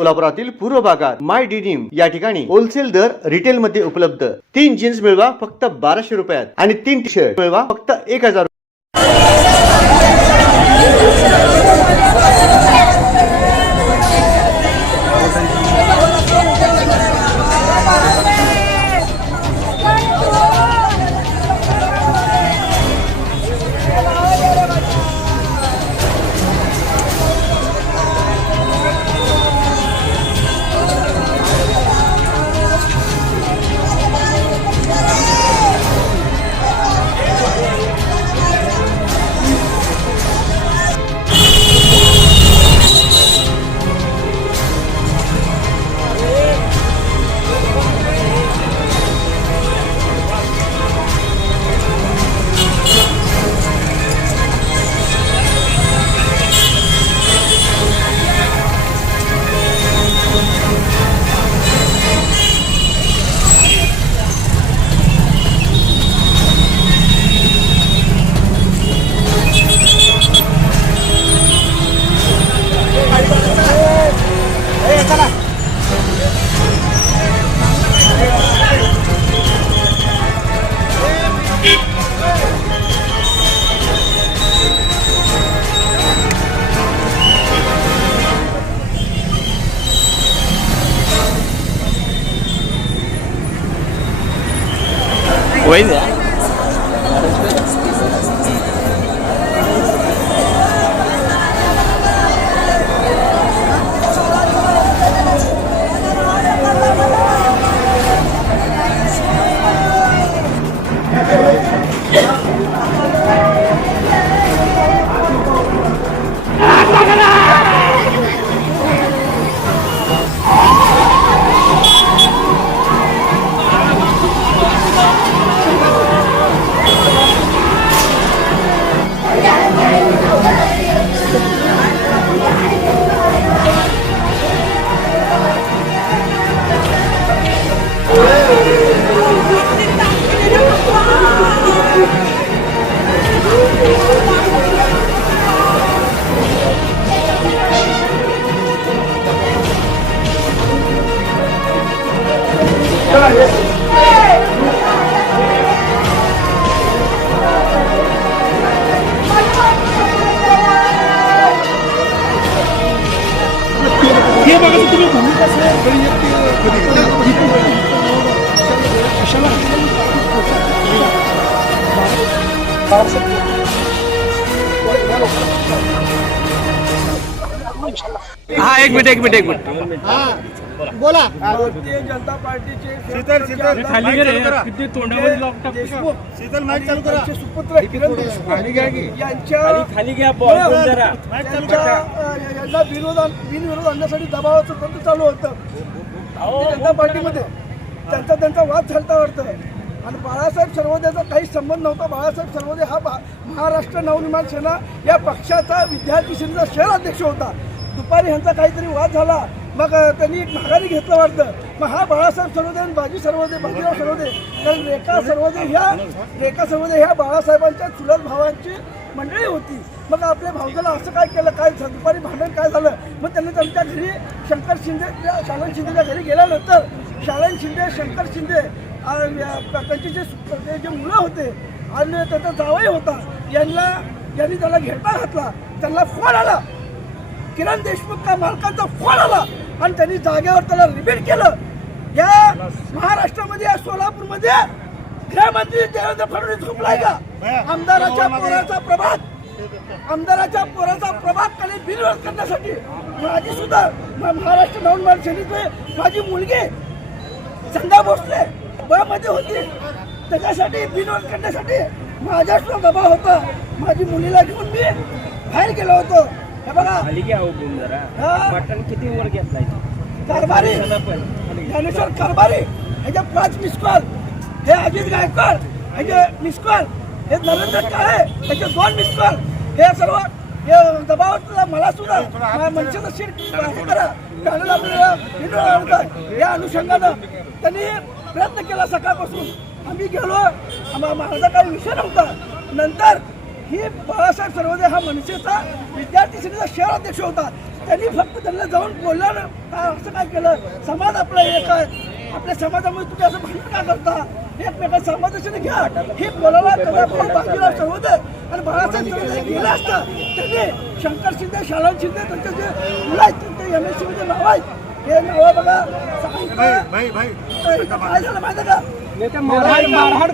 सोलापुरातील पूर्व भागात माय डिनिम या ठिकाणी होलसेल दर रिटेल मध्ये उपलब्ध। 3 जीन्स मिळवा फक्त 1200 रुपयात आणि 3 टी शर्ट मिळवा फक्त 1000 वही है। हे बघा तुम्ही म्हणून कसं हाँ एक मिनट बोला। भारतीय जनता पार्टीचे खाली किती तोंडावर लॉक देशमुख शीतल माईक चालू करा। यांचे सुपुत्र किरण देशमुख यांच्या खाली घ्या यांना बिनविरोध आणण्यासाठी दबावाचं तंत्र चालू होतं भारतीय जनता पार्टीमध्ये। त्यांचा वाद झालता वाटतं आणि बाळासाहेब सर्वोदयाचा काही संबंध नव्हता। बाळासाहेब सर्वोदय हा महाराष्ट्र नवनिर्माण सेना या पक्षाचा विद्यार्थी सेनेचा शहर अध्यक्ष होता। दुपारी ह्यांचा काहीतरी वाद झाला, मग त्यांनी एक माघारी घेतलं वाटतं। मग हा बाळासाहेब सर्वोदय आणि बाजीराव सर्वोदय कारण रेखा सर्वोदय ह्या बाळासाहेबांच्या चुलत भावांची मंडळी होती। मग आपल्या भावजाला असं काय केलं, काय दुपारी भांडण काय झालं, मग त्यांनी त्यांच्या घरी शालन शिंदेच्या घरी गेल्यानंतर शालन शिंदे, शंकर शिंदे त्यांचे जे मुलं होते आणि त्याचा जावई होता यांनी त्याला घेरटा घातला। त्यांना फोन आला, किरण देशमुख का मालकाचा फोन आला आणि त्यांनी जागेवर त्याला रिपीट केलं। या महाराष्ट्रामध्ये या सोलापूरमध्ये गृहमंत्री देवेंद्र फडणवीस झोपलाय का? आमदाराच्या पोराचा प्रभाग खाली बिनविरोध करण्यासाठी माझी सुद्धा महाराष्ट्र नवनिर्माण सेनेची माझी मुलगी संध्या भोसले मध्ये होती, त्याच्यासाठी बिनविरोध करण्यासाठी माझ्या सुद्धा दबाव होता। माझी मुलीला घेऊन मी बाहेर गेलो होतो। हे बघा किती वर घेतलाय कारभारी ज्ञानेश्वर कारभारी ह्याचे 5 मिस कॉल, हे अजित गायकवाड ह्याचे मिस कॉल, हे नरेंद्र काळे ह्याचे 2 मिस कॉल, हे सर्व हे दबाव मला सुद्धा मनसेचं शीट करा पॅनल आपल्याला या अनुषंगानं त्यांनी प्रयत्न केला। सकाळपासून आम्ही गेलो, माझा काही विषय नव्हता। नंतर ही बाळासाहेब सर्वदे हा मनसेचा विद्यार्थी सेनेचा शहर अध्यक्ष होता. त्यांनी फक्त त्यांना जाऊन बोललं ना, का असं काय केलं, समाज आपला एक आहे, आपल्या समाजामुळे तुम्ही असं भांडण का करता, एकमेकांना समाजाने घ्या, हे बोलायला कदापि बाजीराव सर्वदे आणि बाळासाहेब सर्वदे गेलं असतं. त्यांनी शंकर शिंदे, शालन शिंदे त्यांचे जे मुलं आहेत त्यांचे MSC मध्ये नाव आहेत, हे नावं बघा. काय झालं माहिती का, मारहाण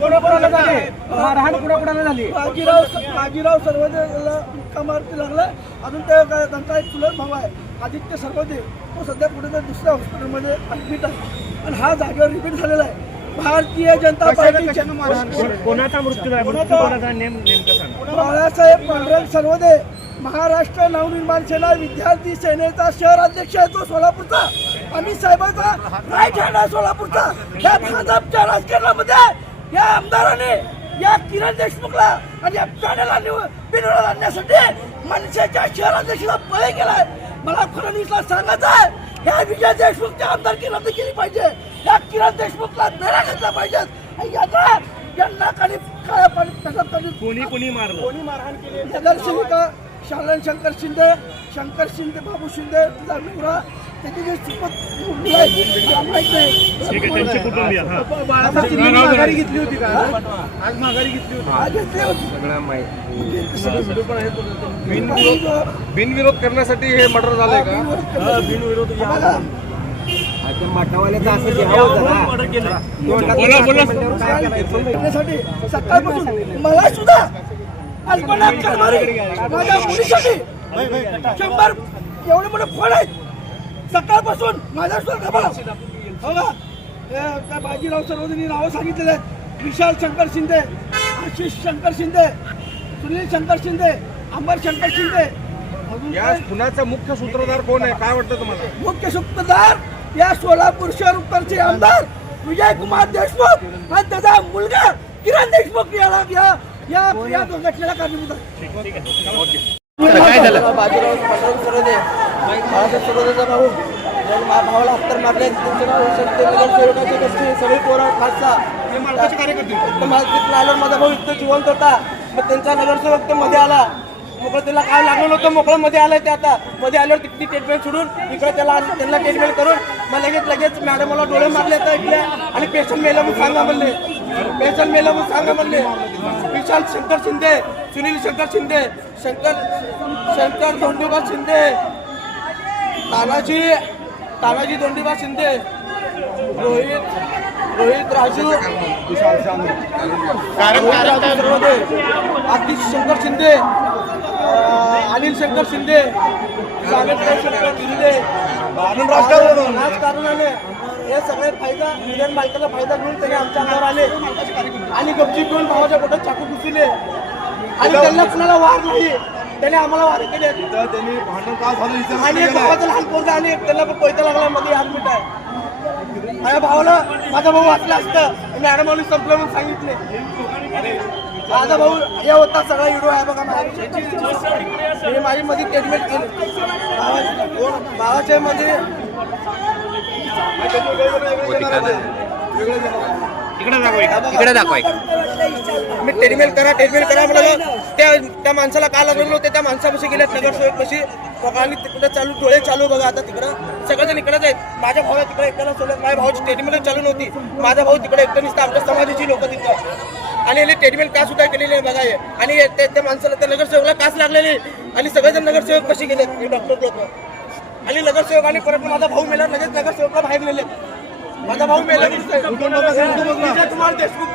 कोणाकोणाला झाली? बाजीराव सर्वदेला मुक्का मारती लागला. अजून त्यांचा एक चुलत भाऊ आहे आदित्य सर्वदे, तो सध्या कुठे तर दुसऱ्या हॉस्पिटलमध्ये ऍडमिट आहे आणि हा जागेवर रिपीट झालेला आहे. भारतीय जनता पार्टी कोणाचा मृत्यू आहे? कोणाचा नेमकं सांग. बाळासाहेब पांडुरंग सर्वदे, महाराष्ट्र नवनिर्माण सेना विद्यार्थी सेनेचा शहर अध्यक्ष आहे तो सोलापूरचा. अमित साहेबांचा राईट हँड आहे सोलापूरचा. या भाजपच्या राजकारणामध्ये या आमदाराने या किरण देशमुखला आणि या ठाण्याला बिनविरोध आणण्यासाठी मनसेच्या शहर अध्यक्षाला बळी केलाय. मला फडणवीसला सांगायचं आहे, या विजय देशमुखच्या आमदारकी रद्द केली पाहिजे, या किरण देशमुखला बेड्या घातल्या पाहिजेत. यांना काही काय कोणी मारहाण केली? नगरसेविका शालन शंकर शिंदे, बाबू शिंदे, तुझा नवरा, त्याची जे सुपत मुलं आहेत, त्यांची कुटुंबीय माघारी घेतली होती का? आज माघारी घेतली होती. बिनविरोध करण्यासाठी हे मर्डर झालंय का? बिनविरोध मठावाल्याचा असं मर्डर केलं. करण्यासाठी सकाळपासून मला सुद्धा अल्पनाथ करणारी माझ्या मुलीसाठी 100 एवढे मोठे फळ आहेत. सकाळपासून माझ्या सुद्धा बघा, त्या बाजीराव सर्वजणी नावं सांगितलेले आहेत. विशाल शंकर शिंदे, आशिष शंकर शिंदे, सुनील शंकर शिंदे, अमर शंकर शिंदे. या खुनाचा मुख्य सूत्रधार कोण आहे, काय वाटतं तुम्हाला? मुख्य सूत्रधार या सोलापूर शहर उत्तरचे आमदार विजय कुमार देशमुख आणि त्याचा मुलगा किरण देशमुख याला या दुर्घटनेला कारणीभूत आहे. काय झालं? बाजीराव पांडुरंग सर्वदे, बाळासाहेब सर्वदेचा भाऊ, भावाला हत्तर मारले. नगरसेवकाची गोष्टी सगळी पोरं खासचा आल्यावर माझा भाऊ इतकं जिवंत होता. मग त्यांचा नगरसेवक ते मध्ये आला, मोकळं त्याला काय लागलं नव्हतं, मोकळं मध्ये आलंय ते. आता मध्ये आल्यावर तिथली ट्रीटमेंट सोडून इकडे त्यांना ट्रीटमेंट करून मग लगेच मॅडम मला डोळे मारले तर इकडे आणि पेशंट मेलं म्हणून सांगा म्हणले, पेशंट मेलं म्हणून सांगा म्हणले. विशाल शंकर शिंदे, सुनील शंकर शिंदे, शंकर धोंडोबा शिंदे, तानाजी धोंडोबा शिंदे, रोहित राजू सर्वदे, आतिश शंकर शिंदे, अनिल शंकर शिंदे, सागर शंकर शिंदे, राजकारणाने हे सगळे फायदा मिलियन मालकाला फायदा घेऊन त्याने आमच्या अंगावर आले आणि गपचीप घेऊन भावाच्या पोटात चाकू घुसले आणि त्यांना कुणाला वार नाही, त्याने आम्हाला वार केले. आणि एक भावाचं लहान पोरगा आणि त्याला पैसा लागला मध्ये ऍडमिट आहे. माझ्या भावाला माझा भाऊ वाचला असतं मॅडम संपलं म्हणून सांगितले. माझा भाऊ हे होता सगळा व्हिडिओ आहे बघा. माझी मध्ये ट्रीटमेंट केली भावाच्या मध्ये. इकडे दाखवा. मी ट्रीटमेंट करा म्हणलं. त्या माणसाला काय लागलं नव्हते, त्या माणसापाशी गेल्यात नगरसेवक पाशी आणि तिकडे डोळे चालू बघा. आता तिकडं सगळेजण इकडेच आहेत. माझ्या भावाला तिकडे एकट्याला सोडलं. माझ्या भावाची ट्रीटमेंट चालू नव्हती. माझा भाऊ तिकडे एकटं नसतं, आमच्या समाजाची लोक तिथं आणि याने ट्रीटमेंट का सुद्धा केलेली आहे बघा. आणि त्या माणसाला त्या नगरसेवकला कास लागलेली आणि सगळेजण नगरसेवक कशी गेले डॉक्टर लोक आणि नगरसेवकाने परत माझा भाऊ मेला. लगेच नगरसेवकला बाहेर नेले. माझा भाऊ मेला. विजय कुमार देशमुख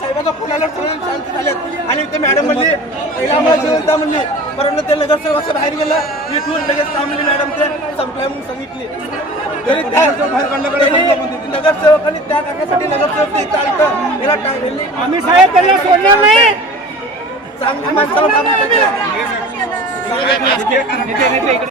साहेबाचा फोन आल्यावर सगळे शांत झाले आणि ते मॅडम म्हणली पहिला आम्हाला जिवंत म्हणली. परत ते नगरसेवक असं बाहेर गेलं. इथून लगेच का म्हणली मॅडम ते संपल्या म्हणून सांगितली. नगरसेवकांनी त्या करण्यासाठी नगरसेवक इथं आलं. आम्ही साहेब त्यांना सोडणार नाही. चांगल्या माणसाला